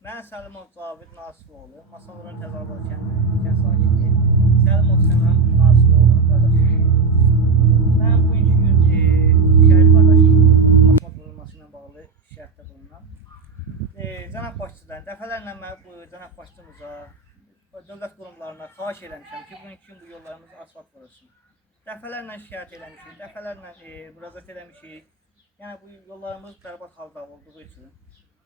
Mən Səlimov Cavid Nasiboğlu, Masalların Təzadlı kənd sakini. Səlimov Sənan Nasiboğlu'nun qardaşıyım. Mən bu gün şəhid qardaşımın asma qurulması ilə bağlı şəhiddə bulunan. Cənab başçıdan dəfələrlə mən bu cənab başçımıza, dövlət qurumlarına xahiş eləmişəm ki, bunun üçün bu yollarımız asfalt vurulsun. Dəfələrlə şikayət eləmişik, dəfələrlə müraciət eləmişik. Yəni bu yollarımız bərbad halda olduğu üçün.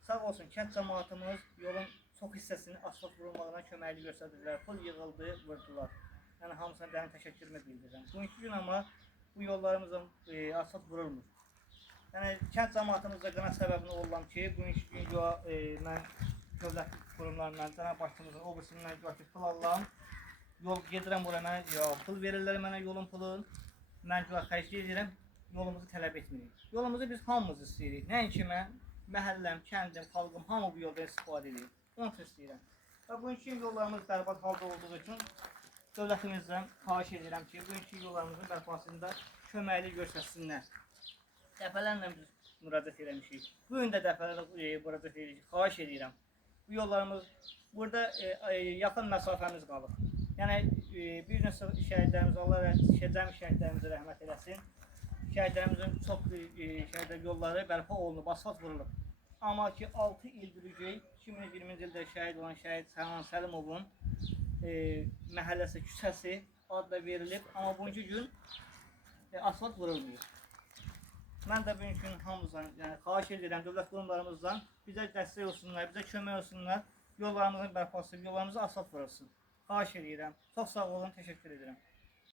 Sağ olsun kənd cəmaatımız yolun çox hissəsini asfalt vurulmağına köməklik göstərdilər. Pul yığıldı, vurdular. Yəni hamısına dərin təşəkkürümü bildirirəm. Bugünkü gün amma bu yollarımızın asfalt vurulmur. Yəni kənd cəmaatımızda qına səbəbini olam ki, bugünkü gün mən dövlət qurumlarından, cənab başçımızın obrisindən götürüb pul alıram. Yol gedirəm bura, mənə pul verirlər mənə yolun pulun. Mən xərcləyirəm, yolumuzu tələb etmirik. Yolumuzu biz hamımız istəyirik. Nəinki mən, məhəlləm, kəndim, xalqım hamı bu yoldan istifadə edir. Onu istəyirəm. Və bugünkü yollarımız bərbad halda olduğu üçün dövlətimizdən xahiş edirəm ki, bugünkü yollarımızın bərpasında köməklik göstərsinlər. Dəfələrlə biz müraciət eləmişik. Bugün də dəfələrlə müraciət edirik. Xahiş edirəm. Bu yollarımız burada yaxın məsafəmiz qalır. Yəni bir neçə şəhidlərimiz, Allah cəmi şəhidlərimizə rəhmət eləsin. Şəhidlərimizin çox şəhidlər yolları bərpa olunub, asfalt vurulub. Amma ki 6 ildir 2020-ci ildə şəhid olan şəhid Sənan Səlimovun məhəlləsi, küçəsi adla verilib. Amma bugünkü gün asfalt vurulmuyor. Mən də bugünkü gün hamımızdan xahiş edirəm dövlət qurumlarımızdan bizə dəstək olsunlar, bizə kömək olsunlar. Yollarımızın bərpası, yollarımızı asfalt vurulsun. Xahiş edirəm. Çox sağ olun, təşəkkür edirəm.